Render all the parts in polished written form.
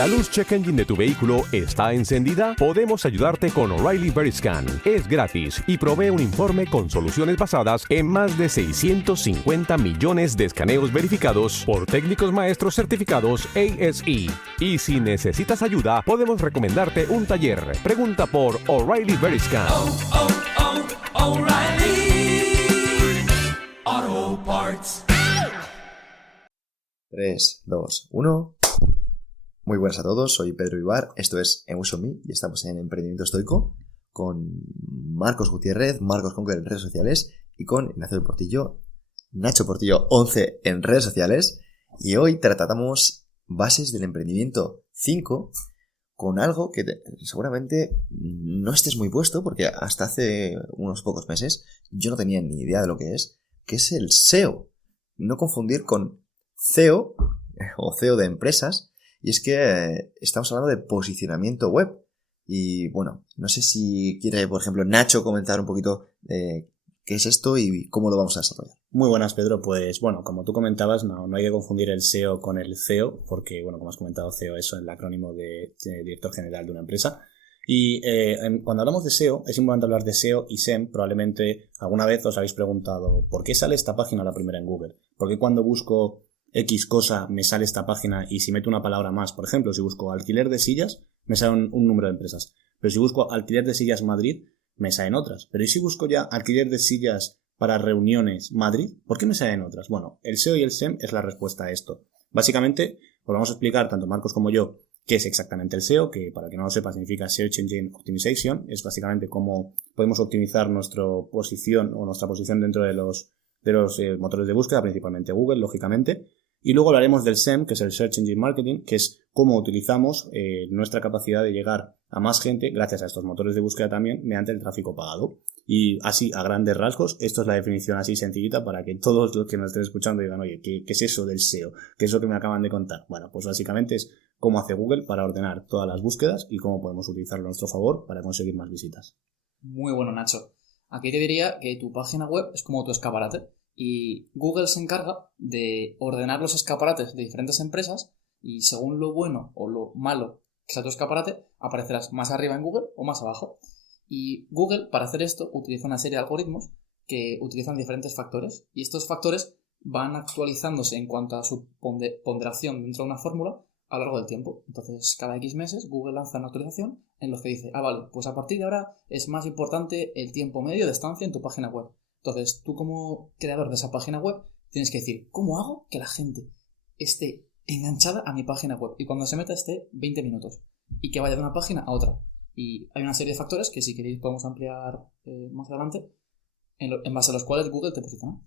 ¿La luz check engine de tu vehículo está encendida? Podemos ayudarte con O'Reilly Veriscan. Es gratis y provee un informe con soluciones basadas en más de 650 millones de escaneos verificados por técnicos maestros certificados ASE. Y si necesitas ayuda, podemos recomendarte un taller. Pregunta por O'Reilly Veriscan. O'Reilly Auto Parts. 3, 2, 1. Muy buenas a todos, soy Pedro Ibar, esto es Emotion Me y estamos en Emprendimiento Estoico con Marcos Gutiérrez, Marcos Conquer en redes sociales y con Ignacio Portillo, Nacho Portillo 11 en redes sociales, y hoy tratamos bases del emprendimiento 5 con algo que seguramente no estés muy puesto porque hasta hace unos pocos meses yo no tenía ni idea de lo que es el SEO. No confundir con CEO o CEO de empresas. Y es que estamos hablando de posicionamiento web. Y bueno, no sé si quiere, por ejemplo, Nacho comentar un poquito qué es esto y cómo lo vamos a desarrollar. Muy buenas, Pedro. Pues bueno, como tú comentabas, no hay que confundir el SEO con el CEO, porque bueno, como has comentado, CEO es el acrónimo de director general de una empresa. Y cuando hablamos de SEO, es importante hablar de SEO y SEM. Probablemente alguna vez os habéis preguntado ¿por qué sale esta página la primera en Google? ¿Por qué cuando busco X cosa me sale esta página y si meto una palabra más? Por ejemplo, si busco alquiler de sillas, me sale un número de empresas. Pero si busco alquiler de sillas Madrid, me salen otras. Pero ¿y si busco ya alquiler de sillas para reuniones Madrid? ¿Por qué me salen otras? Bueno, el SEO y el SEM es la respuesta a esto. Básicamente, os vamos a explicar, tanto Marcos como yo, qué es exactamente el SEO, que para que no lo sepa significa Search Engine Optimization. Es básicamente cómo podemos optimizar nuestra posición o nuestra posición dentro de los motores de búsqueda, principalmente Google, lógicamente. Y luego hablaremos del SEM, que es el Search Engine Marketing, que es cómo utilizamos nuestra capacidad de llegar a más gente gracias a estos motores de búsqueda también mediante el tráfico pagado. Y así, a grandes rasgos, esto es la definición así sencillita para que todos los que nos estén escuchando digan, oye, ¿qué es eso del SEO? ¿Qué es lo que me acaban de contar? Bueno, pues básicamente es cómo hace Google para ordenar todas las búsquedas y cómo podemos utilizarlo a nuestro favor para conseguir más visitas. Muy bueno, Nacho. Aquí te diría que tu página web es como tu escaparate. Y Google se encarga de ordenar los escaparates de diferentes empresas y según lo bueno o lo malo que sea tu escaparate, aparecerás más arriba en Google o más abajo. Y Google, para hacer esto, utiliza una serie de algoritmos que utilizan diferentes factores y estos factores van actualizándose en cuanto a su ponderación dentro de una fórmula a lo largo del tiempo. Entonces, cada X meses Google lanza una actualización en la que dice, vale, pues a partir de ahora es más importante el tiempo medio de estancia en tu página web. Entonces, tú como creador de esa página web tienes que decir, ¿cómo hago que la gente esté enganchada a mi página web? Y cuando se meta esté 20 minutos y que vaya de una página a otra. Y hay una serie de factores que si queréis podemos ampliar más adelante, en base a los cuales Google te posiciona.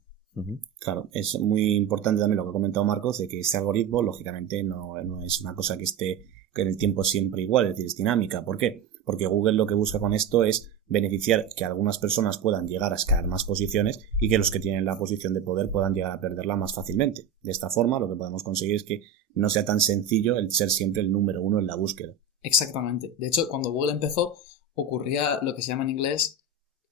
Claro, es muy importante también lo que ha comentado Marcos, de que este algoritmo, lógicamente, no es una cosa que esté en el tiempo siempre igual, es decir, es dinámica. ¿Por qué? Porque Google lo que busca con esto es beneficiar que algunas personas puedan llegar a escalar más posiciones y que los que tienen la posición de poder puedan llegar a perderla más fácilmente. De esta forma, lo que podemos conseguir es que no sea tan sencillo el ser siempre el número uno en la búsqueda. Exactamente. De hecho, cuando Google empezó, ocurría lo que se llama en inglés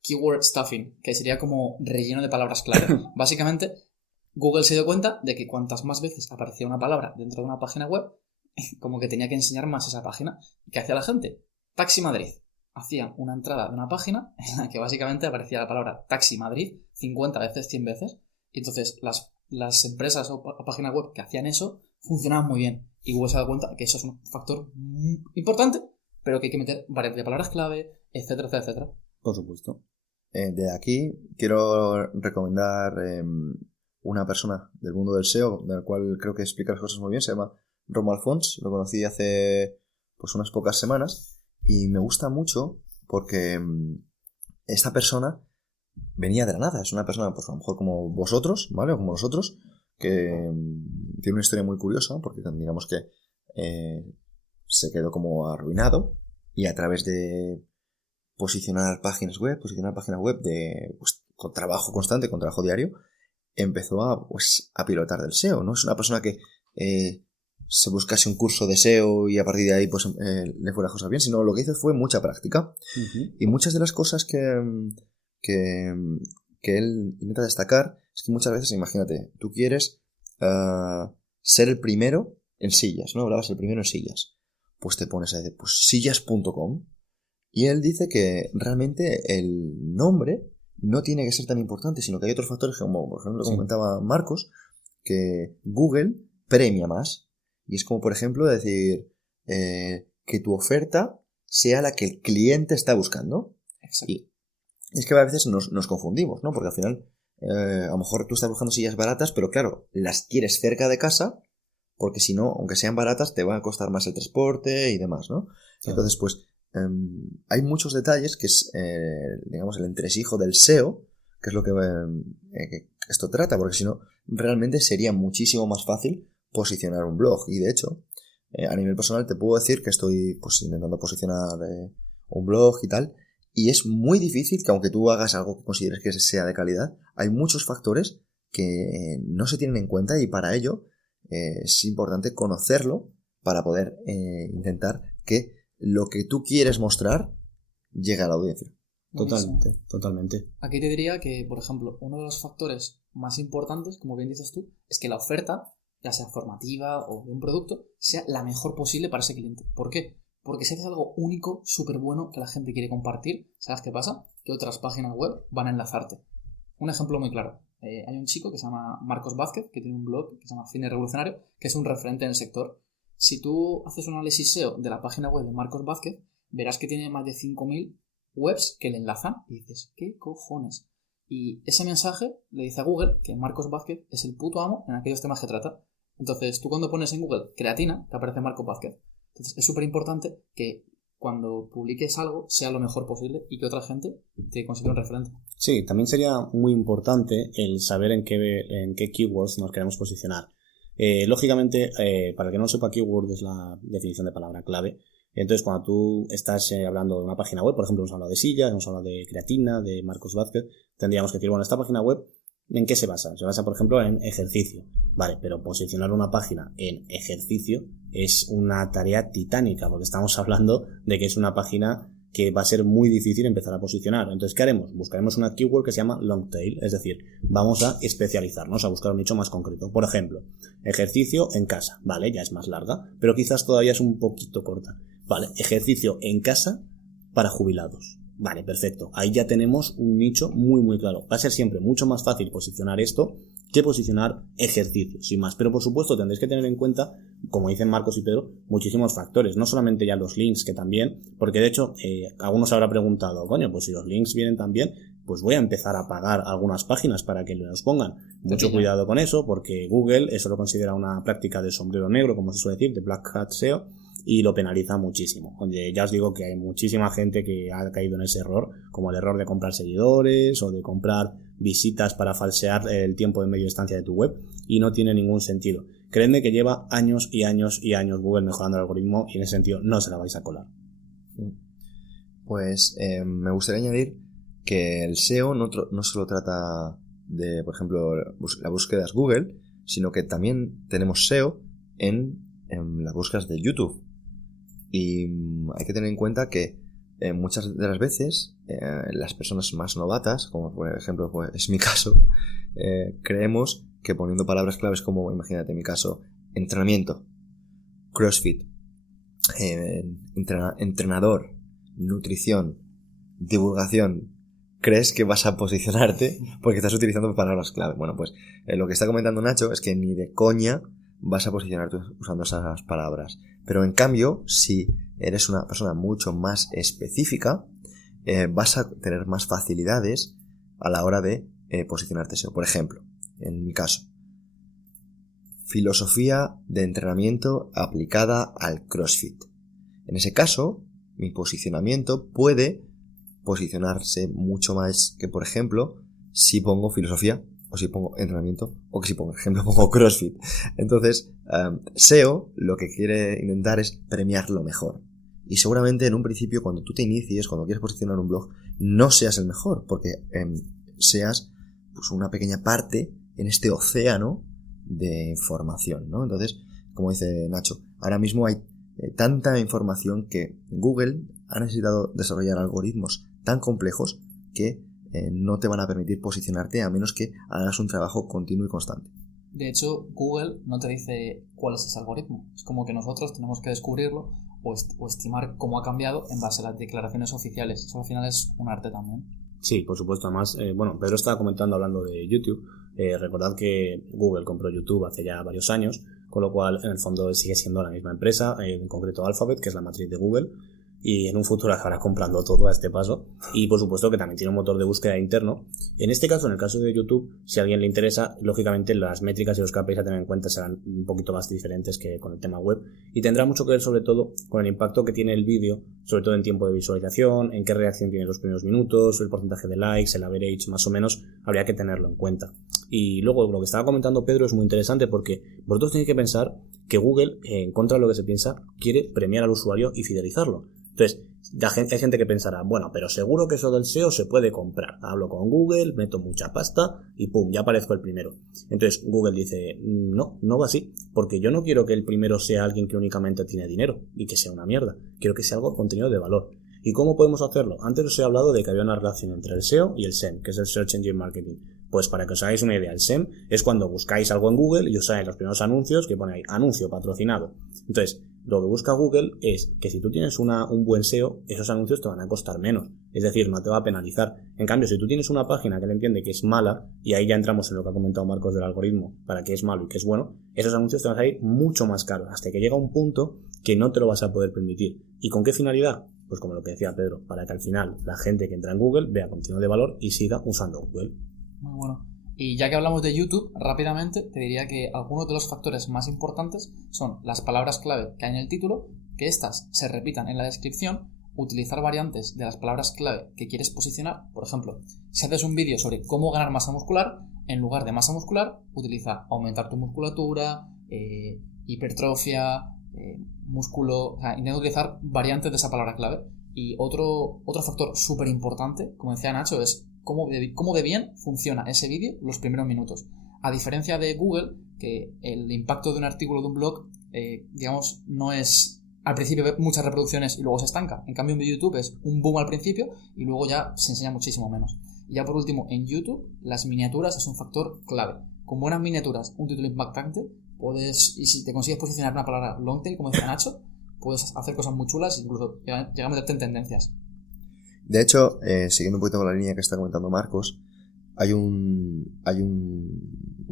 keyword stuffing, que sería como relleno de palabras clave. Básicamente, Google se dio cuenta de que cuantas más veces aparecía una palabra dentro de una página web, como que tenía que enseñar más esa página. ¿Qué hacía la gente? Taxi Madrid. Hacían una entrada de una página en la que básicamente aparecía la palabra Taxi Madrid 50 veces, 100 veces. Y entonces las empresas o páginas web que hacían eso funcionaban muy bien. Y Google se ha dado cuenta que eso es un factor muy importante, pero que hay que meter varias de palabras clave, etcétera, etcétera, etcétera. Por supuesto. De aquí quiero recomendar una persona del mundo del SEO, del cual creo que explica las cosas muy bien. Se llama Romo Alfons, lo conocí hace pues unas pocas semanas y me gusta mucho porque esta persona venía de la nada. Es una persona, pues a lo mejor como vosotros, ¿vale? O como nosotros, que tiene una historia muy curiosa porque digamos que se quedó como arruinado y a través de posicionar páginas web con trabajo constante, con trabajo diario, empezó a pilotar del SEO, ¿no? Es una persona que se buscase un curso de SEO y a partir de ahí pues le fuera las cosas bien, sino lo que hizo fue mucha práctica. Y muchas de las cosas que él intenta destacar es que muchas veces, imagínate, tú quieres ser el primero en sillas, ¿no? Hablabas el primero en sillas. pues te pones a decir, pues sillas.com. Y él dice que realmente el nombre no tiene que ser tan importante, sino que hay otros factores, como por ejemplo comentaba Marcos, que Google premia más. Y es como, por ejemplo, decir que tu oferta sea la que el cliente está buscando. Exacto. Y es que a veces nos confundimos, ¿no? Porque al final, a lo mejor tú estás buscando sillas baratas, pero claro, las quieres cerca de casa, porque si no, aunque sean baratas, te va a costar más el transporte y demás, ¿no? Claro. Entonces, pues, hay muchos detalles que es, digamos, el entresijo del SEO, que es lo que esto trata, porque si no, realmente sería muchísimo más fácil posicionar un blog. Y de hecho, a nivel personal te puedo decir que estoy pues intentando posicionar un blog y tal, y es muy difícil que aunque tú hagas algo que consideres que sea de calidad, hay muchos factores que no se tienen en cuenta, y para ello es importante conocerlo para poder intentar que lo que tú quieres mostrar llegue a la audiencia. Totalmente. Aquí te diría que, por ejemplo, uno de los factores más importantes, como bien dices tú, es que la oferta, ya sea formativa o de un producto, sea la mejor posible para ese cliente. ¿Por qué? Porque si haces algo único, súper bueno, que la gente quiere compartir, ¿sabes qué pasa? Que otras páginas web van a enlazarte. Un ejemplo muy claro. Hay un chico que se llama Marcos Vázquez, que tiene un blog que se llama Fitness Revolucionario, que es un referente en el sector. Si tú haces un análisis SEO de la página web de Marcos Vázquez, verás que tiene más de 5.000 webs que le enlazan y dices, ¿qué cojones? Y ese mensaje le dice a Google que Marcos Vázquez es el puto amo en aquellos temas que trata. Entonces, tú cuando pones en Google creatina, te aparece Marcos Vázquez. Entonces, es súper importante que cuando publiques algo sea lo mejor posible y que otra gente te considere un referente. Sí, también sería muy importante el saber en qué keywords nos queremos posicionar. Lógicamente, para el que no sepa, keyword es la definición de palabra clave. Entonces, cuando tú estás hablando de una página web, por ejemplo, hemos hablado de sillas, hemos hablado de creatina, de Marcos Vázquez, tendríamos que decir, bueno, esta página web, ¿en qué se basa? Se basa, por ejemplo, en ejercicio. Vale, pero posicionar una página en ejercicio es una tarea titánica, porque estamos hablando de que es una página que va a ser muy difícil empezar a posicionar. Entonces, ¿qué haremos? Buscaremos una keyword que se llama long tail, es decir, vamos a especializarnos, a buscar un nicho más concreto. Por ejemplo, ejercicio en casa. Vale, ya es más larga, pero quizás todavía es un poquito corta. Vale, ejercicio en casa para jubilados. Vale, perfecto. Ahí ya tenemos un nicho muy muy claro. Va a ser siempre mucho más fácil posicionar esto que posicionar ejercicio, sin más. Pero por supuesto tendréis que tener en cuenta, como dicen Marcos y Pedro, muchísimos factores. No solamente ya los links, que también, porque de hecho algunos habrá preguntado, coño, pues si los links vienen también, pues voy a empezar a pagar algunas páginas para que los pongan. Mucho cuidado con eso, porque Google eso lo considera una práctica de sombrero negro, como se suele decir, de Black Hat SEO, y lo penaliza muchísimo. Oye, ya os digo que hay muchísima gente que ha caído en ese error, como el error de comprar seguidores o de comprar visitas para falsear el tiempo de medio estancia de tu web, y no tiene ningún sentido. Creedme que lleva años y años y años Google mejorando el algoritmo, y en ese sentido no se la vais a colar. Pues me gustaría añadir que el SEO no solo trata de, por ejemplo, la búsqueda es Google, sino que también tenemos SEO en las búsquedas de YouTube. Y hay que tener en cuenta que muchas de las veces las personas más novatas, como por ejemplo pues, es mi caso, creemos que poniendo palabras claves como, imagínate en mi caso, entrenamiento, CrossFit, entrenador, nutrición, divulgación, crees que vas a posicionarte porque estás utilizando palabras clave. Bueno, pues lo que está comentando Nacho es que ni de coña vas a posicionarte usando esas palabras. Pero en cambio, si eres una persona mucho más específica, vas a tener más facilidades a la hora de posicionarte SEO. Por ejemplo, en mi caso, filosofía de entrenamiento aplicada al CrossFit. En ese caso, mi posicionamiento puede posicionarse mucho más que, por ejemplo, si pongo filosofía, o si pongo entrenamiento, o que si pongo, por ejemplo, pongo CrossFit. Entonces, SEO lo que quiere intentar es premiar lo mejor. Y seguramente en un principio, cuando tú te inicies, cuando quieres posicionar un blog, no seas el mejor, porque seas pues una pequeña parte en este océano de información, ¿no? Entonces, como dice Nacho, ahora mismo hay tanta información que Google ha necesitado desarrollar algoritmos tan complejos que no te van a permitir posicionarte a menos que hagas un trabajo continuo y constante. De hecho, Google no te dice cuál es ese algoritmo. Es como que nosotros tenemos que descubrirlo o estimar cómo ha cambiado en base a las declaraciones oficiales. Eso al final es un arte también. Sí, por supuesto. Además, Pedro estaba comentando hablando de YouTube. Recordad que Google compró YouTube hace ya varios años, con lo cual en el fondo sigue siendo la misma empresa, en concreto Alphabet, que es la matriz de Google, y en un futuro acabará comprando todo a este paso. Y por supuesto que también tiene un motor de búsqueda interno. En este caso, en el caso de YouTube, si a alguien le interesa, lógicamente las métricas y los KPIs a tener en cuenta serán un poquito más diferentes que con el tema web, y tendrá mucho que ver sobre todo con el impacto que tiene el vídeo, sobre todo en tiempo de visualización, en qué reacción tiene los primeros minutos, el porcentaje de likes, el average, más o menos, habría que tenerlo en cuenta. Y luego lo que estaba comentando Pedro es muy interesante, porque vosotros tenéis que pensar que Google, en contra de lo que se piensa, quiere premiar al usuario y fidelizarlo. Entonces, hay gente que pensará, bueno, pero seguro que eso del SEO se puede comprar. Hablo con Google, meto mucha pasta y pum, ya aparezco el primero. Entonces Google dice, no va así, porque yo no quiero que el primero sea alguien que únicamente tiene dinero y que sea una mierda. Quiero que sea algo contenido de valor. ¿Y cómo podemos hacerlo? Antes os he hablado de que había una relación entre el SEO y el SEM, que es el Search Engine Marketing. Pues para que os hagáis una idea, el SEM es cuando buscáis algo en Google y os salen los primeros anuncios que pone ahí, anuncio patrocinado. Entonces, lo que busca Google es que si tú tienes un buen SEO, esos anuncios te van a costar menos. Es decir, no te va a penalizar. En cambio, si tú tienes una página que le entiende que es mala, y ahí ya entramos en lo que ha comentado Marcos del algoritmo, para qué es malo y qué es bueno, esos anuncios te van a salir mucho más caros, hasta que llega un punto que no te lo vas a poder permitir. ¿Y con qué finalidad? Pues como lo que decía Pedro, para que al final la gente que entra en Google vea contenido de valor y siga usando Google. Muy bueno. Y ya que hablamos de YouTube, rápidamente te diría que algunos de los factores más importantes son las palabras clave que hay en el título, que estas se repitan en la descripción, utilizar variantes de las palabras clave que quieres posicionar. Por ejemplo, si haces un vídeo sobre cómo ganar masa muscular, en lugar de masa muscular, utiliza aumentar tu musculatura, hipertrofia, músculo, o sea, intenta utilizar variantes de esa palabra clave. Y otro factor súper importante, como decía Nacho, es cómo de bien funciona ese vídeo los primeros minutos. A diferencia de Google, que el impacto de un artículo de un blog, digamos, no es al principio ve muchas reproducciones y luego se estanca. En cambio en YouTube es un boom al principio y luego ya se enseña muchísimo menos. Y ya por último, en YouTube las miniaturas es un factor clave. Con buenas miniaturas, un título impactante, y si te consigues posicionar una palabra long tail, como decía Nacho, puedes hacer cosas muy chulas, incluso llegar a meterte en tendencias. De hecho, siguiendo un poquito con la línea que está comentando Marcos, hay un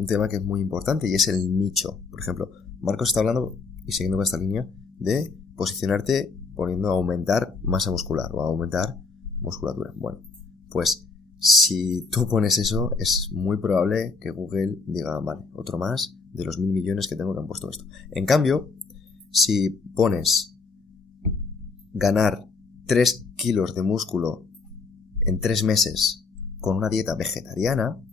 tema que es muy importante y es el nicho. Por ejemplo, Marcos está hablando, y siguiendo con esta línea, de posicionarte poniendo aumentar masa muscular o aumentar musculatura. Bueno, pues si tú pones eso, es muy probable que Google diga, vale, otro más de los 1.000 millones que tengo que han puesto esto. En cambio, si pones ganar 3 kilos de músculo en 3 meses con una dieta vegetariana,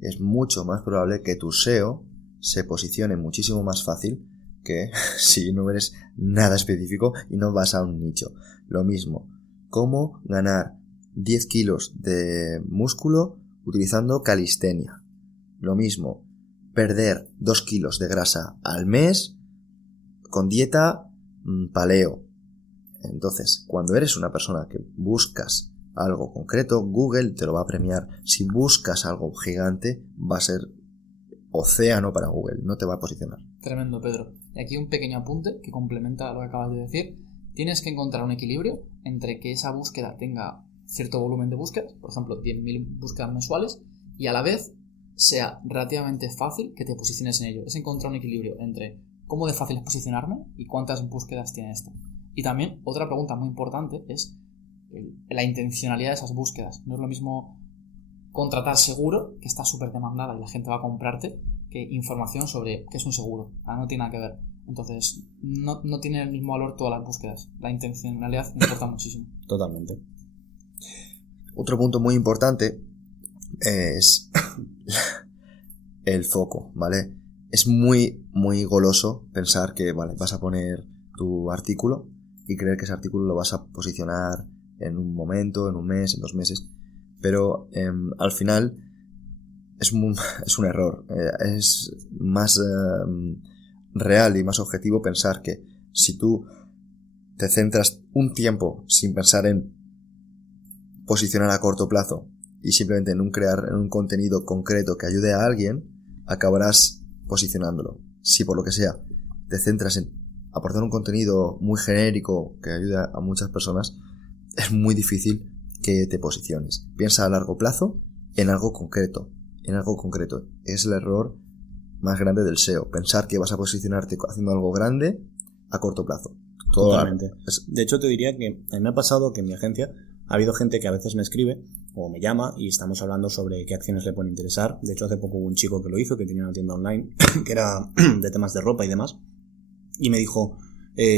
es mucho más probable que tu SEO se posicione muchísimo más fácil que si no eres nada específico y no vas a un nicho. Lo mismo, cómo ganar 10 kilos de músculo utilizando calistenia. Lo mismo, perder 2 kilos de grasa al mes con dieta paleo. Entonces, cuando eres una persona que buscas algo concreto, Google te lo va a premiar. Si buscas algo gigante, va a ser océano para Google, no te va a posicionar. Tremendo, Pedro. Y aquí un pequeño apunte que complementa lo que acabas de decir. Tienes que encontrar un equilibrio entre que esa búsqueda tenga cierto volumen de búsquedas, por ejemplo, 10.000 búsquedas mensuales, y a la vez sea relativamente fácil que te posiciones en ello. Es encontrar un equilibrio entre cómo de fácil es posicionarme y cuántas búsquedas tiene esto. Y también otra pregunta muy importante es la intencionalidad de esas búsquedas. No es lo mismo contratar seguro, que está súper demandada y la gente va a comprarte, que información sobre qué es un seguro. No tiene nada que ver. Entonces, no tiene el mismo valor todas las búsquedas. La intencionalidad importa muchísimo. Totalmente. Otro punto muy importante es el foco, ¿vale? Es muy, muy goloso pensar que, vale, vas a poner tu artículo y creer que ese artículo lo vas a posicionar en un momento, en un mes, en 2 meses, pero al final es un error. Es más real y más objetivo pensar que si tú te centras un tiempo sin pensar en posicionar a corto plazo y simplemente en crear un contenido concreto que ayude a alguien, acabarás posicionándolo. Si por lo que sea te centras en aportar un contenido muy genérico que ayude a muchas personas, es muy difícil que te posiciones. Piensa a largo plazo en algo concreto. Es el error más grande del SEO. Pensar que vas a posicionarte haciendo algo grande a corto plazo. Totalmente. De hecho, te diría que a mí me ha pasado que en mi agencia ha habido gente que a veces me escribe o me llama y estamos hablando sobre qué acciones le pueden interesar. De hecho, hace poco hubo un chico que lo hizo, que tenía una tienda online que era de temas de ropa y demás, y me dijo,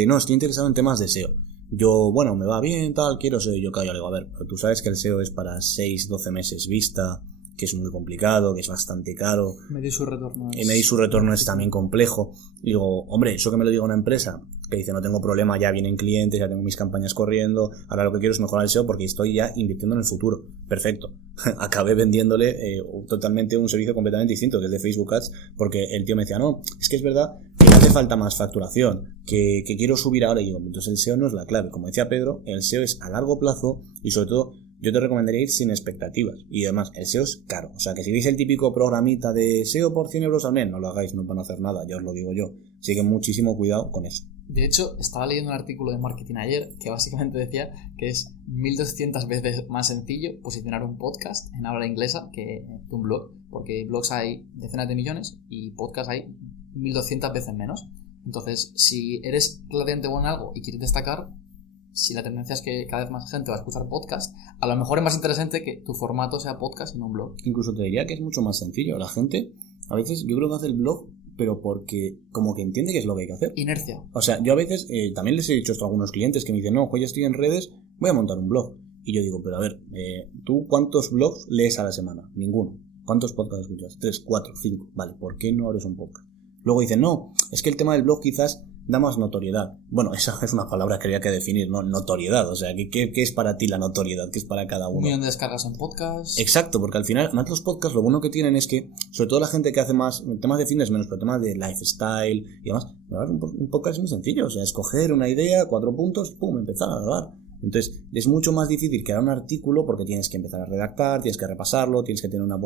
no, estoy interesado en temas de SEO. Yo, bueno, me va bien, tal, quiero SEO. Yo le digo, a ver, pero tú sabes que el SEO es para 6-12 meses vista, que es muy complicado, que es bastante caro. Medir su retorno es también complejo. Y digo, hombre, eso que me lo diga una empresa que dice, no tengo problema, ya vienen clientes, ya tengo mis campañas corriendo, ahora lo que quiero es mejorar el SEO porque estoy ya invirtiendo en el futuro. Perfecto. Acabé vendiéndole totalmente un servicio completamente distinto, que es de Facebook Ads, porque el tío me decía, no, es que es verdad que me hace falta más facturación, que quiero subir ahora. Y digo, entonces el SEO no es la clave. Como decía Pedro, el SEO es a largo plazo y sobre todo yo te recomendaría ir sin expectativas. Y además, el SEO es caro. O sea, que si veis el típico programita de SEO por 100 euros al mes, no lo hagáis, no van a hacer nada, ya os lo digo yo. Así que muchísimo cuidado con eso. De hecho, estaba leyendo un artículo de marketing ayer que básicamente decía que es 1200 veces más sencillo posicionar un podcast en habla inglesa que un blog. Porque blogs hay decenas de millones y podcasts hay 1200 veces menos. Entonces, si eres relativamente bueno en algo y quieres destacar, si la tendencia es que cada vez más gente va a escuchar podcast, a lo mejor es más interesante que tu formato sea podcast y no un blog. Incluso te diría que es mucho más sencillo. La gente, a veces, yo creo que hace el blog, pero porque como que entiende que es lo que hay que hacer. Inercia. O sea, yo a veces, también les he dicho esto a algunos clientes que me dicen, no, pues ya estoy en redes, voy a montar un blog. Y yo digo, pero a ver, ¿tú cuántos blogs lees a la semana? Ninguno. ¿Cuántos podcasts escuchas? 3, 4, 5. Vale, ¿por qué no abres un podcast? Luego dicen, no, es que el tema del blog quizás da más notoriedad. Bueno, esa es una palabra que habría que definir, ¿no? Notoriedad. O sea, ¿qué es para ti la notoriedad? ¿Qué es para cada uno? 1 millón de descargas en podcast. Exacto, porque al final, más los podcasts, lo bueno que tienen es que, sobre todo la gente que hace más temas de fitness menos, pero temas de lifestyle y demás, grabar un podcast es muy sencillo. O sea, escoger una idea, 4 puntos, pum, empezar a grabar. Entonces, es mucho más difícil crear un artículo porque tienes que empezar a redactar, tienes que repasarlo, tienes que tener una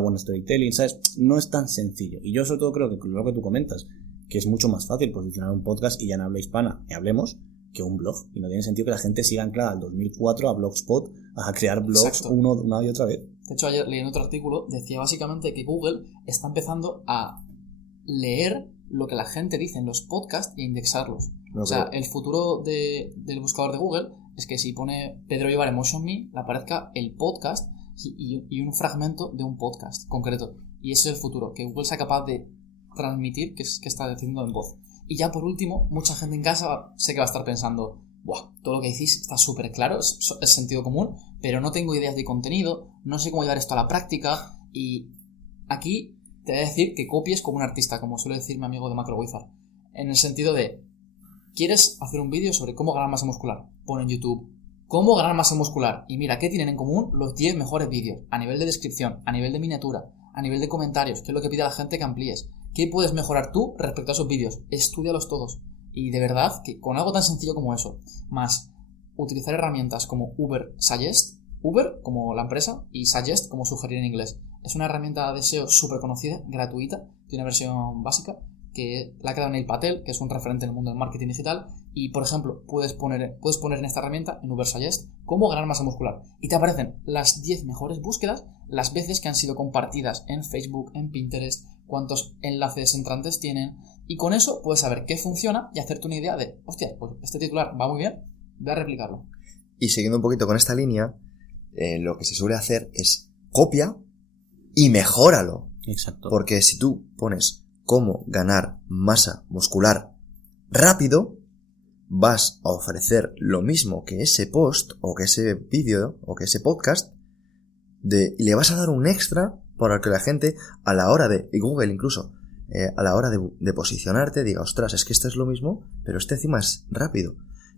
buena storytelling, ¿sabes? No es tan sencillo. Y yo sobre todo creo que lo que tú comentas, que es mucho más fácil posicionar un podcast y ya en habla hispana, y hablemos, que un blog. Y no tiene sentido que la gente siga anclada al 2004 a Blogspot, a crear blogs una y otra vez. De hecho, ayer leí en otro artículo, decía básicamente que Google está empezando a leer lo que la gente dice en los podcasts e indexarlos. O sea, el futuro del buscador de Google es que si pone Pedro Vivar Emotion Me, le aparezca el podcast y un fragmento de un podcast concreto. Y ese es el futuro, que Google sea capaz de transmitir qué está diciendo en voz. Y ya por último, mucha gente en casa sé que va a estar pensando, ¡buah! Todo lo que decís está súper claro, es sentido común, pero no tengo ideas de contenido, no sé cómo llevar esto a la práctica. Y aquí te voy a decir que copies como un artista, como suele decir mi amigo de MacroWizard, en el sentido de, ¿quieres hacer un vídeo sobre cómo ganar masa muscular? Pon en YouTube cómo ganar masa muscular y mira qué tienen en común los 10 mejores vídeos, a nivel de descripción, a nivel de miniatura, a nivel de comentarios, qué es lo que pide la gente que amplíes, qué puedes mejorar tú respecto a esos vídeos, estúdialos todos. Y de verdad que con algo tan sencillo como eso, más utilizar herramientas como Uber Suggest, Uber como la empresa y Suggest como sugerir en inglés, es una herramienta de SEO súper conocida, gratuita, tiene una versión básica, que la ha creado Neil Patel, que es un referente en el mundo del marketing digital, y por ejemplo, puedes poner en esta herramienta, en Uber Suggest, cómo ganar masa muscular, y te aparecen las 10 mejores búsquedas, las veces que han sido compartidas en Facebook, en Pinterest, cuántos enlaces entrantes tienen, y con eso puedes saber qué funciona y hacerte una idea de, hostia, pues este titular va muy bien, voy a replicarlo. Y siguiendo un poquito con esta línea, lo que se suele hacer es copia y mejóralo. Exacto. Porque si tú pones cómo ganar masa muscular rápido, vas a ofrecer lo mismo que ese post o que ese vídeo o que ese podcast y le vas a dar un extra para que la gente a la hora de, y Google incluso, a la hora de posicionarte diga, ostras, es que esto es lo mismo, pero este encima es rápido.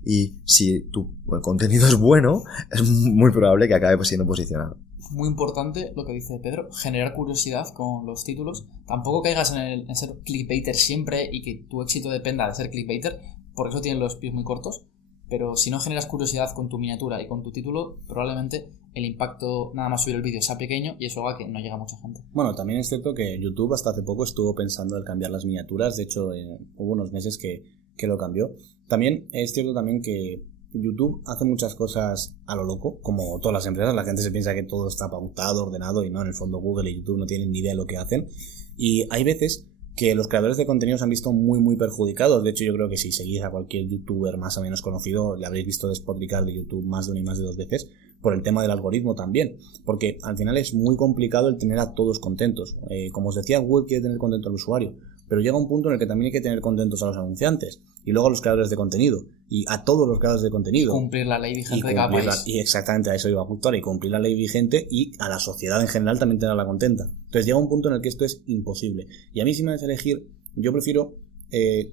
Y si tu contenido es bueno, es muy probable que acabe siendo posicionado. Muy importante lo que dice Pedro, generar curiosidad con los títulos. Tampoco caigas en ser clickbaiter siempre y que tu éxito dependa de ser clickbaiter, por eso tienen los pies muy cortos. Pero si no generas curiosidad con tu miniatura y con tu título, probablemente el impacto nada más subir el vídeo sea pequeño y eso haga que no llegue a mucha gente. Bueno, también es cierto que YouTube hasta hace poco estuvo pensando en cambiar las miniaturas. De hecho, hubo unos meses que que lo cambió. También es cierto también que YouTube hace muchas cosas a lo loco, como todas las empresas. La gente se piensa que todo está pautado, ordenado, y no, en el fondo Google y YouTube no tienen ni idea de lo que hacen. Y hay veces que los creadores de contenido se han visto muy muy perjudicados. De hecho, yo creo que si seguís a cualquier youtuber más o menos conocido, le habréis visto despotricar de YouTube más de una y más de dos veces, por el tema del algoritmo también, porque al final es muy complicado el tener a todos contentos. Como os decía, Google quiere tener contento al usuario, pero llega un punto en el que también hay que tener contentos a los anunciantes, y luego a los creadores de contenido, y a todos los creadores de contenido. Cumplir la ley vigente de cada país. Y exactamente a eso iba a apuntar, y cumplir la ley vigente, y a la sociedad en general también tenerla contenta. Entonces llega un punto en el que esto es imposible. Y a mí, si me das a elegir, yo prefiero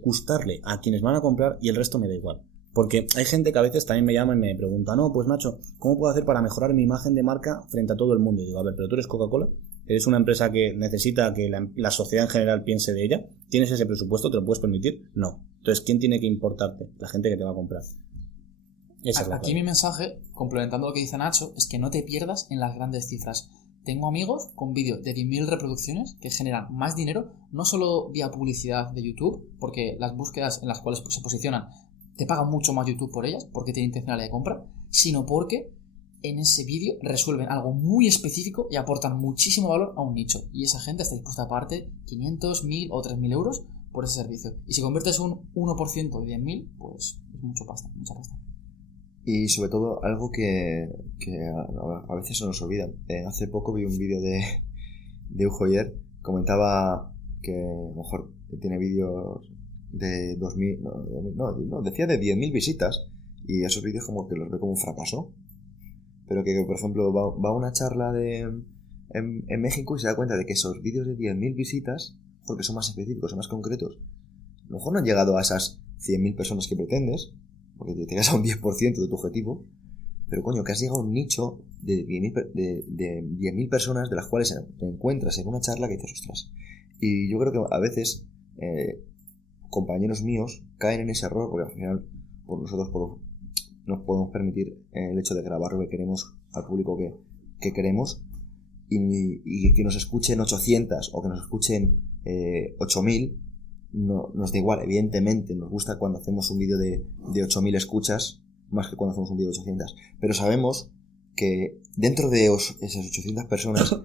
gustarle a quienes van a comprar y el resto me da igual. Porque hay gente que a veces también me llama y me pregunta, no, pues Nacho, ¿cómo puedo hacer para mejorar mi imagen de marca frente a todo el mundo? Y digo, a ver, pero tú eres Coca-Cola, eres una empresa que necesita que la sociedad en general piense de ella, ¿tienes ese presupuesto? ¿Te lo puedes permitir? No. Entonces, ¿quién tiene que importarte? La gente que te va a comprar. Esa es la Aquí clave. mi mensaje, complementando lo que dice Nacho, es que no te pierdas en las grandes cifras. Tengo amigos con vídeos de 10.000 reproducciones que generan más dinero, no solo vía publicidad de YouTube, porque las búsquedas en las cuales se posicionan te pagan mucho más YouTube por ellas, porque tiene intencionalidad de compra, sino porque en ese vídeo resuelven algo muy específico y aportan muchísimo valor a un nicho. Y esa gente está dispuesta a pagarte 500, 1.000 o 3.000 euros por ese servicio. Y si conviertes un 1% de 10.000, pues es mucha pasta. Y sobre todo algo que a veces se nos olvida. Hace poco vi un vídeo de Ujoyer, comentaba que a lo mejor tiene vídeos de 2.000, no, decía de 10.000 visitas, y esos vídeos como que los ve como un fracaso. Pero que por ejemplo va a una charla en México y se da cuenta de que esos vídeos de 10.000 visitas, porque son más específicos, son más concretos, a lo mejor no han llegado a esas 100.000 personas que pretendes, porque te llegas a un 10% de tu objetivo, pero coño, que has llegado a un nicho de 10.000 personas, de las cuales te encuentras en una charla que dices, ostras. Y yo creo que a veces compañeros míos caen en ese error, porque al final pues nosotros nos podemos permitir el hecho de grabar lo que queremos al público que queremos, y que nos escuchen 800 o que nos escuchen 8.000, no nos da igual. Evidentemente nos gusta cuando hacemos un vídeo de 8.000 escuchas más que cuando hacemos un vídeo de 800, pero sabemos que dentro de esas 800 personas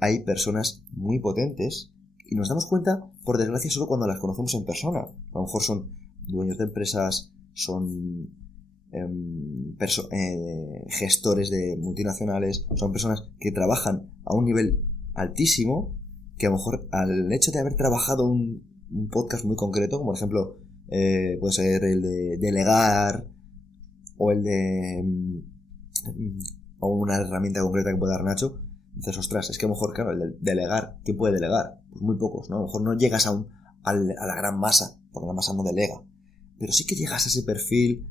hay personas muy potentes, y nos damos cuenta, por desgracia, solo cuando las conocemos en persona. A lo mejor son dueños de empresas, son gestores de multinacionales, son personas que trabajan a un nivel altísimo, que a lo mejor al hecho de haber trabajado un podcast muy concreto, como por ejemplo puede ser el de delegar, o el de o una herramienta concreta que puede dar Nacho, dices, ostras, es que a lo mejor, claro, el de delegar, ¿quién puede delegar? Pues muy pocos, ¿no? A lo mejor no llegas a la gran masa, porque la masa no delega, pero sí que llegas a ese perfil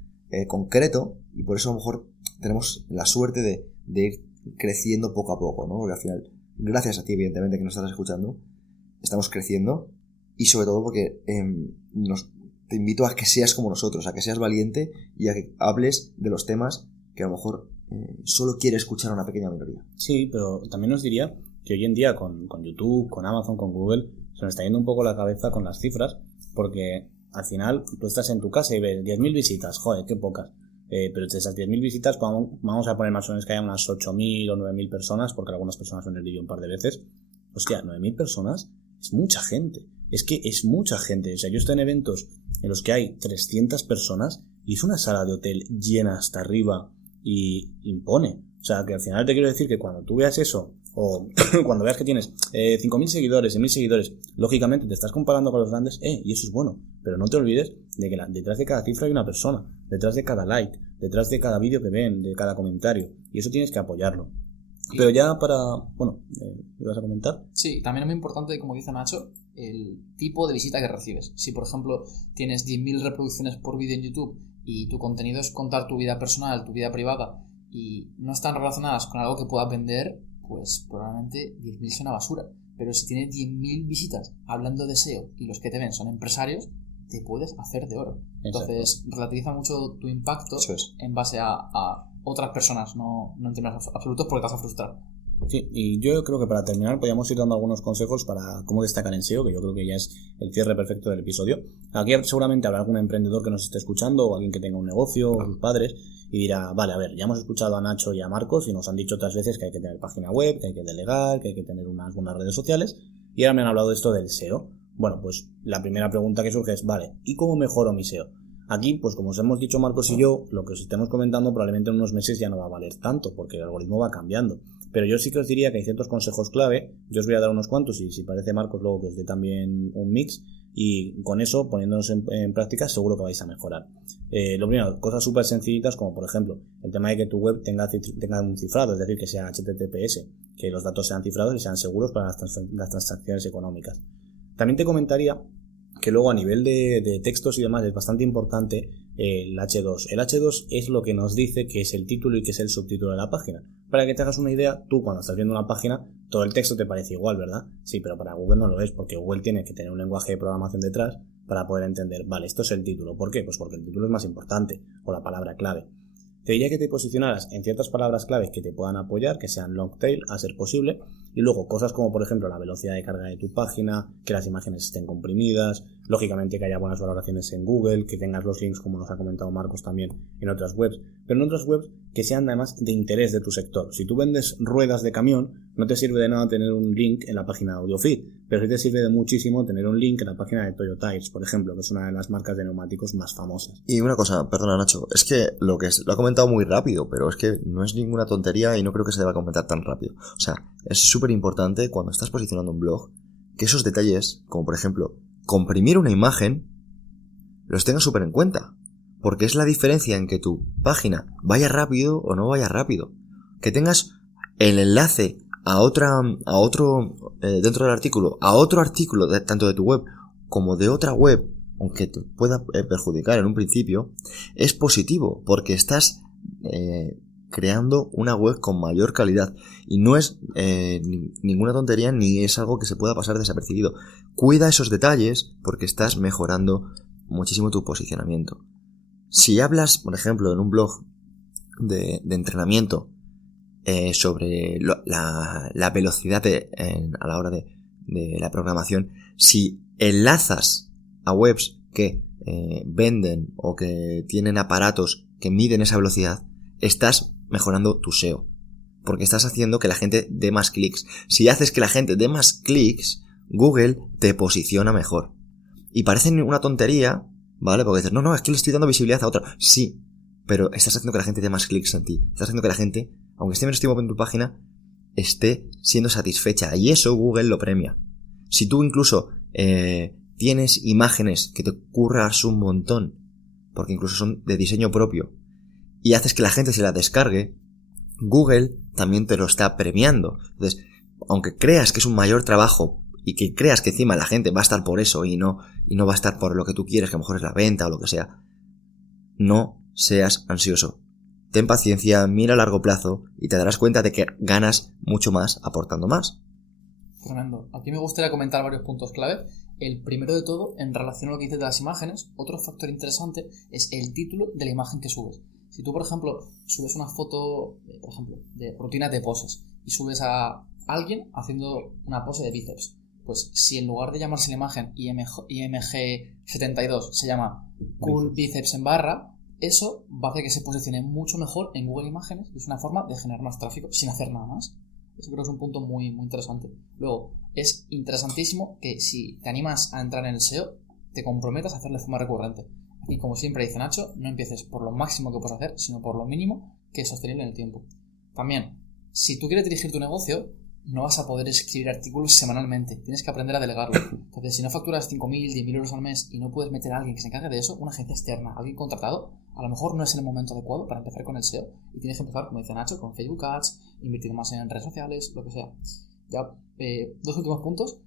concreto, y por eso a lo mejor tenemos la suerte de ir creciendo poco a poco, ¿no? Porque al final, gracias a ti, evidentemente, que nos estás escuchando, estamos creciendo, y sobre todo porque te invito a que seas como nosotros, a que seas valiente y a que hables de los temas que a lo mejor solo quiere escuchar a una pequeña minoría. Sí, pero también os diría que hoy en día con YouTube, con Amazon, con Google, se nos está yendo un poco la cabeza con las cifras, porque al final tú estás en tu casa y ves 10.000 visitas, joder, qué pocas. Pero de esas 10.000 visitas vamos a poner más o menos que haya unas 8.000 o 9.000 personas, porque algunas personas ven el vídeo un par de veces. Hostia, 9.000 personas es mucha gente. Es que es mucha gente. O sea, yo estoy en eventos en los que hay 300 personas y es una sala de hotel llena hasta arriba y impone. O sea, que al final te quiero decir que cuando tú veas eso, o cuando veas que tienes 5.000 seguidores, 6.000 seguidores, lógicamente te estás comparando con los grandes, y eso es bueno. Pero no te olvides de que detrás de cada cifra hay una persona, detrás de cada like, detrás de cada vídeo que ven, de cada comentario, y eso tienes que apoyarlo. Pero ya para... Bueno, ¿ibas a comentar? Sí, también es muy importante, como dice Nacho, el tipo de visita que recibes. Si, por ejemplo, tienes 10.000 reproducciones por vídeo en YouTube y tu contenido es contar tu vida personal, tu vida privada, y no están relacionadas con algo que puedas vender, pues probablemente 10.000 sea una basura. Pero si tienes 10.000 visitas hablando de SEO y los que te ven son empresarios, te puedes hacer de oro. Entonces, exacto, relativiza mucho tu impacto en base a otras personas, no en términos absolutos, porque te vas a frustrar. Sí, y yo creo que para terminar podríamos ir dando algunos consejos para cómo destacar en SEO, que yo creo que ya es el cierre perfecto del episodio. Aquí seguramente habrá algún emprendedor que nos esté escuchando o alguien que tenga un negocio o sus padres y dirá, vale, a ver, ya hemos escuchado a Nacho y a Marcos y nos han dicho otras veces que hay que tener página web, que hay que delegar, que hay que tener unas buenas redes sociales y ahora me han hablado de esto del SEO. Bueno, pues la primera pregunta que surge es, vale, ¿y cómo mejoro mi SEO? Aquí, pues como os hemos dicho Marcos y yo, lo que os estemos comentando probablemente en unos meses ya no va a valer tanto porque el algoritmo va cambiando. Pero yo sí que os diría que hay ciertos consejos clave, yo os voy a dar unos cuantos y si parece Marcos luego que os dé también un mix y con eso, poniéndonos en práctica, seguro que vais a mejorar. Lo primero, cosas súper sencillitas como por ejemplo el tema de que tu web tenga un cifrado, es decir, que sea HTTPS, que los datos sean cifrados y sean seguros para las transacciones económicas. También te comentaría que luego a nivel de textos y demás es bastante importante el H2. El H2 es lo que nos dice que es el título y que es el subtítulo de la página. Para que te hagas una idea, tú cuando estás viendo una página, todo el texto te parece igual, ¿verdad? Sí, pero para Google no lo es, porque Google tiene que tener un lenguaje de programación detrás para poder entender, vale, esto es el título. ¿Por qué? Pues porque el título es más importante, o la palabra clave. Te diría que te posicionaras en ciertas palabras claves que te puedan apoyar, que sean long tail, a ser posible, y luego cosas como por ejemplo la velocidad de carga de tu página, que las imágenes estén comprimidas, lógicamente que haya buenas valoraciones en Google, que tengas los links como nos ha comentado Marcos también en otras webs, pero en otras webs que sean además de interés de tu sector. Si tú vendes ruedas de camión, no te sirve de nada tener un link en la página de AudioFeed, pero sí te sirve de muchísimo tener un link en la página de Toyo Tires, por ejemplo, que es una de las marcas de neumáticos más famosas. Y una cosa, perdona Nacho, es que lo ha comentado muy rápido, pero es que no es ninguna tontería y no creo que se deba comentar tan rápido. O sea, es súper importante cuando estás posicionando un blog que esos detalles, como por ejemplo comprimir una imagen, los tengas súper en cuenta, porque es la diferencia en que tu página vaya rápido o no vaya rápido. Que tengas el enlace a otro dentro del artículo, a otro artículo tanto de tu web como de otra web, aunque te pueda perjudicar en un principio, es positivo porque estás creando una web con mayor calidad y no es ninguna tontería ni es algo que se pueda pasar desapercibido. Cuida esos detalles porque estás mejorando muchísimo tu posicionamiento. Si hablas, por ejemplo, en un blog de entrenamiento sobre la velocidad a la hora de la programación, si enlazas a webs que venden o que tienen aparatos que miden esa velocidad, estás mejorando tu SEO, porque estás haciendo que la gente dé más clics. Si haces que la gente dé más clics, Google te posiciona mejor. Y parece una tontería, ¿vale? Porque dices, no, es que le estoy dando visibilidad a otra. Sí, pero estás haciendo que la gente dé más clics en ti. Estás haciendo que la gente, aunque esté menos tiempo en tu página, esté siendo satisfecha. Y eso Google lo premia. Si tú incluso tienes imágenes que te curras un montón, porque incluso son de diseño propio, y haces que la gente se la descargue, Google también te lo está premiando. Entonces, aunque creas que es un mayor trabajo y que creas que encima la gente va a estar por eso y no va a estar por lo que tú quieres, que a lo mejor es la venta o lo que sea, no seas ansioso. Ten paciencia, mira a largo plazo y te darás cuenta de que ganas mucho más aportando más. Tremendo. Aquí me gustaría comentar varios puntos clave. El primero de todo, en relación a lo que dices de las imágenes, otro factor interesante es el título de la imagen que subes. Si tú, por ejemplo, subes una foto, por ejemplo, de rutinas de poses y subes a alguien haciendo una pose de bíceps, pues si en lugar de llamarse la imagen IMG72 se llama Cool Bíceps en barra, eso va a hacer que se posicione mucho mejor en Google Imágenes y es una forma de generar más tráfico sin hacer nada más. Eso creo que es un punto muy, muy interesante. Luego, es interesantísimo que si te animas a entrar en el SEO, te comprometas a hacerlo de forma recurrente. Y como siempre dice Nacho, no empieces por lo máximo que puedes hacer, sino por lo mínimo que es sostenible en el tiempo. También, si tú quieres dirigir tu negocio, no vas a poder escribir artículos semanalmente. Tienes que aprender a delegarlo. Entonces, si no facturas 5.000, 10.000 euros al mes y no puedes meter a alguien que se encargue de eso, una agencia externa, alguien contratado, a lo mejor no es el momento adecuado para empezar con el SEO. Y tienes que empezar, como dice Nacho, con Facebook Ads, invertir más en redes sociales, lo que sea. Ya, dos últimos puntos.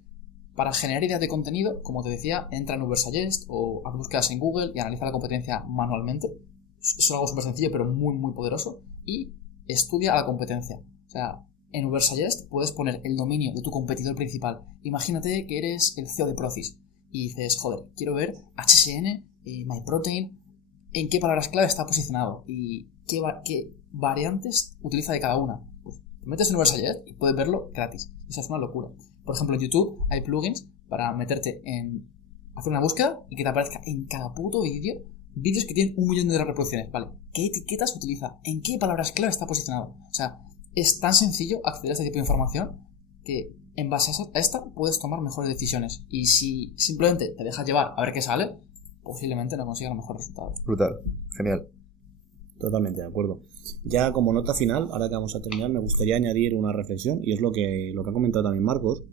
Para generar ideas de contenido, como te decía, entra en Ubersuggest o haz búsquedas en Google y analiza la competencia manualmente. Es algo súper sencillo, pero muy, muy poderoso. Y estudia a la competencia. O sea, en Ubersuggest puedes poner el dominio de tu competidor principal. Imagínate que eres el CEO de Procis y dices, joder, quiero ver HSN, MyProtein, en qué palabras clave está posicionado y qué variantes utiliza de cada una. Pues Te metes en Universal.js y puedes verlo gratis. Eso es una locura. Por ejemplo, en YouTube hay plugins para meterte en... hacer una búsqueda y que te aparezca en cada puto vídeos que tienen 1 millón de reproducciones. Vale, ¿qué etiquetas utiliza? ¿En qué palabras clave está posicionado? O sea, es tan sencillo acceder a este tipo de información que en base a esta puedes tomar mejores decisiones. Y si simplemente te dejas llevar a ver qué sale, posiblemente no consigas los mejores resultados. Brutal, genial. Totalmente de acuerdo. Ya como nota final, ahora que vamos a terminar, me gustaría añadir una reflexión, y es lo que ha comentado también Marcos,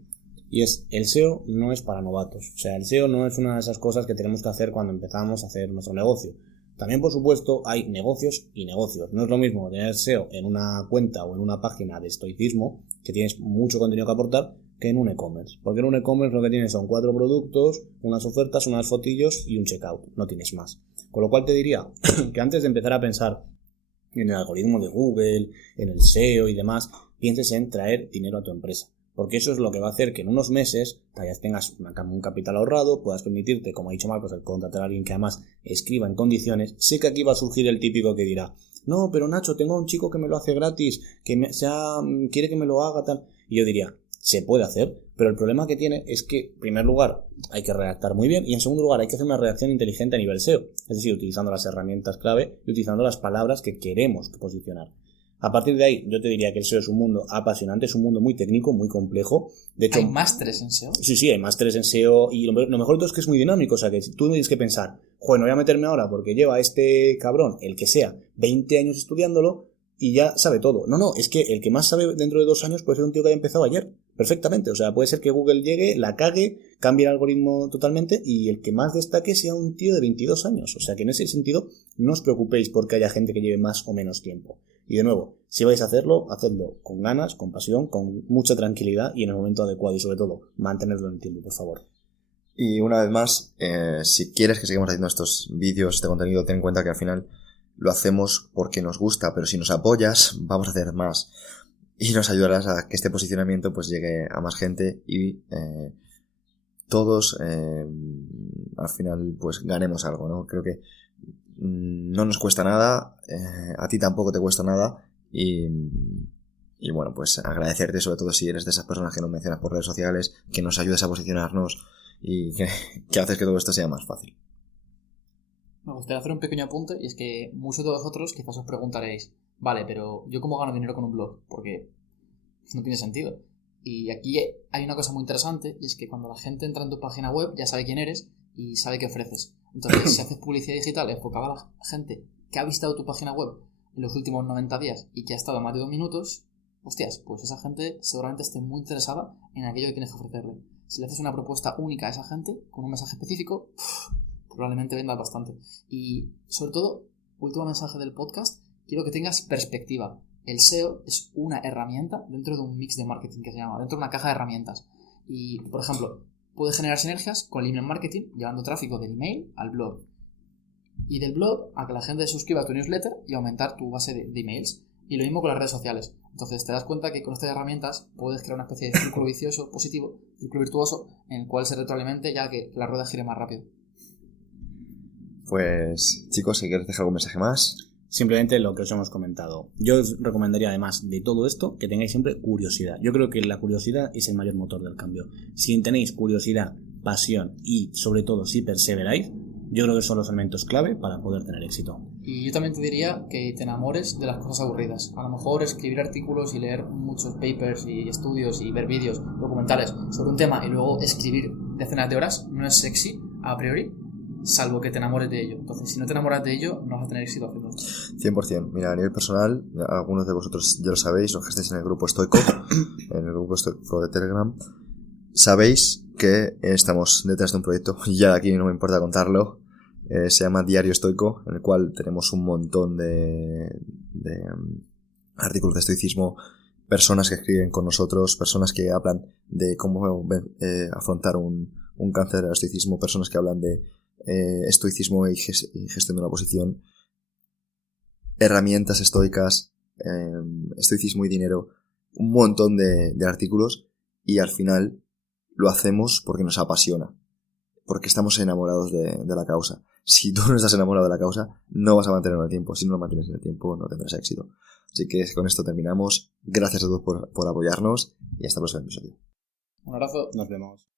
y es, el SEO no es para novatos. O sea, el SEO no es una de esas cosas que tenemos que hacer cuando empezamos a hacer nuestro negocio. También, por supuesto, hay negocios y negocios. No es lo mismo tener SEO en una cuenta o en una página de estoicismo, que tienes mucho contenido que aportar, que en un e-commerce. Porque en un e-commerce lo que tienes son 4 productos, unas ofertas, unas fotillos y un checkout. No tienes más. Con lo cual te diría que antes de empezar a pensar en el algoritmo de Google, en el SEO y demás, pienses en traer dinero a tu empresa. Porque eso es lo que va a hacer que en unos meses ya tengas un capital ahorrado, puedas permitirte, como ha dicho Marcos, el contratar a alguien que además escriba en condiciones. Sé que aquí va a surgir el típico que dirá, no, pero Nacho, tengo a un chico que me lo hace gratis, que quiere que me lo haga, tal. Y yo diría, se puede hacer, pero el problema que tiene es que, en primer lugar, hay que redactar muy bien, y en segundo lugar, hay que hacer una redacción inteligente a nivel SEO. Es decir, utilizando las herramientas clave y utilizando las palabras que queremos posicionar. A partir de ahí, yo te diría que el SEO es un mundo apasionante, es un mundo muy técnico, muy complejo. De hecho, ¿hay másteres en SEO? Sí, hay másteres en SEO, y lo mejor de todo es que es muy dinámico. O sea, que tú no tienes que pensar, joder, no voy a meterme ahora porque lleva este cabrón, el que sea, 20 años estudiándolo y ya sabe todo. No, es que el que más sabe dentro de 2 años puede ser un tío que haya empezado ayer, perfectamente. O sea, puede ser que Google llegue, la cague, cambie el algoritmo totalmente, y el que más destaque sea un tío de 22 años. O sea, que en ese sentido no os preocupéis porque haya gente que lleve más o menos tiempo. Y de nuevo, si vais a hacerlo, hacedlo con ganas, con pasión, con mucha tranquilidad y en el momento adecuado, y sobre todo, mantenerlo en el tiempo, por favor. Y una vez más, si quieres que sigamos haciendo estos vídeos, este contenido, ten en cuenta que al final lo hacemos porque nos gusta, pero si nos apoyas, vamos a hacer más. Y nos ayudarás a que este posicionamiento pues llegue a más gente y todos al final pues ganemos algo, ¿no? Creo que no nos cuesta nada, a ti tampoco te cuesta nada, y bueno, pues agradecerte, sobre todo si eres de esas personas que nos mencionas por redes sociales, que nos ayudes a posicionarnos y que haces que todo esto sea más fácil. Me gustaría hacer un pequeño apunte, y es que muchos de vosotros quizás os preguntaréis, vale, pero ¿yo cómo gano dinero con un blog? Porque no tiene sentido. Y aquí hay una cosa muy interesante, y es que cuando la gente entra en tu página web ya sabe quién eres y sabe qué ofreces. Entonces, si haces publicidad digital enfocada a la gente que ha visitado tu página web en los últimos 90 días y que ha estado más de 2 minutos, hostias, pues esa gente seguramente esté muy interesada en aquello que tienes que ofrecerle. Si le haces una propuesta única a esa gente, con un mensaje específico, probablemente vendas bastante. Y, sobre todo, último mensaje del podcast, quiero que tengas perspectiva. El SEO es una herramienta dentro de un mix de marketing que se llama, dentro de una caja de herramientas. Y, por ejemplo, puedes generar sinergias con el email marketing, llevando tráfico del email al blog. Y del blog a que la gente se suscriba a tu newsletter y aumentar tu base de emails. Y lo mismo con las redes sociales. Entonces te das cuenta que con estas herramientas puedes crear una especie de círculo vicioso positivo, círculo virtuoso, en el cual se retroalimente ya que la rueda gire más rápido. Pues chicos, si quieres dejar algún mensaje más. Simplemente lo que os hemos comentado. Yo os recomendaría, además de todo esto, que tengáis siempre curiosidad. Yo creo que la curiosidad es el mayor motor del cambio. Si tenéis curiosidad, pasión y, sobre todo, si perseveráis, yo creo que son los elementos clave para poder tener éxito. Y yo también te diría que te enamores de las cosas aburridas. A lo mejor escribir artículos y leer muchos papers y estudios y ver vídeos, documentales sobre un tema y luego escribir decenas de horas no es sexy a priori, salvo que te enamores de ello. Entonces, si no te enamoras de ello, no vas a tener éxito haciendo. 100%. Mira, a nivel personal, algunos de vosotros ya lo sabéis, los que estáis en el grupo estoico, en el grupo estoico de Telegram, sabéis que estamos detrás de un proyecto, y ya aquí no me importa contarlo, se llama Diario Estoico, en el cual tenemos un montón de artículos de estoicismo, personas que escriben con nosotros, personas que hablan de cómo afrontar un cáncer del estoicismo, personas que hablan de estoicismo y gestión de una posición, herramientas estoicas, estoicismo y dinero, un montón de artículos, y al final lo hacemos porque nos apasiona, porque estamos enamorados de la causa. Si tú no estás enamorado de la causa, no vas a mantenerlo en el tiempo. Si no lo mantienes en el tiempo, no tendrás éxito. Así que con esto terminamos. Gracias a todos por apoyarnos y hasta el próximo episodio. Un abrazo. Nos vemos.